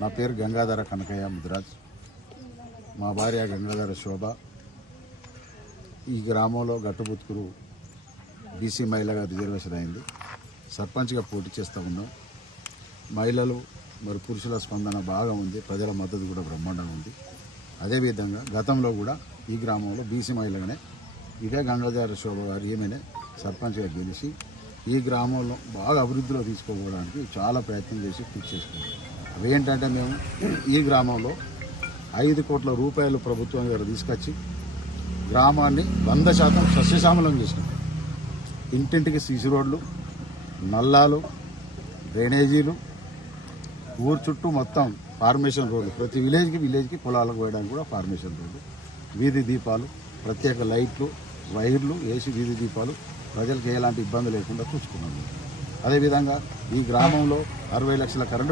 నా పేరు గంగాధర కనకయ్య ముద్రాజ్. మా భార్య గంగాధర శోభ. ఈ గ్రామంలో గట్టుబుత్తుకురు బీసీ మహిళగా రిజర్వేషన్ అయింది. సర్పంచ్గా పోటీ చేస్తూ ఉన్నాం. మహిళలు మరి పురుషుల స్పందన బాగా ఉంది. ప్రజల మద్దతు కూడా బ్రహ్మాండంగా ఉంది. అదేవిధంగా గతంలో కూడా ఈ గ్రామంలో బీసీ మహిళగానే ఇదే గంగాధర శోభ గారు ఈమెనే సర్పంచ్గా గెలిచి ఈ గ్రామంలో బాగా అభివృద్ధిలో తీసుకోవడానికి చాలా ప్రయత్నం చేసి కృషి చేసుకున్నాం. అవి ఏంటంటే మేము ఈ గ్రామంలో ఐదు కోట్ల రూపాయలు ప్రభుత్వం గారు తీసుకొచ్చి గ్రామాన్ని వంద శాతం సస్యశ్యామలం చేసినాం. ఇంటింటికి సీసీ రోడ్లు నల్లాలు డ్రైనేజీలు ఊరు చుట్టూ మొత్తం ఫార్మేషన్ రోడ్లు. ప్రతి విలేజ్కి విలేజ్కి పొలాలకు పోయడానికి కూడా ఫార్మేషన్ రోడ్లు. వీధి దీపాలు ప్రత్యేక లైట్లు వైర్లు వేసి వీధి దీపాలు ప్రజలకు ఎలాంటి ఇబ్బంది లేకుండా చూసుకున్నాం అదేవిధంగా ఈ గ్రామంలో అరవై లక్షల కరెంటు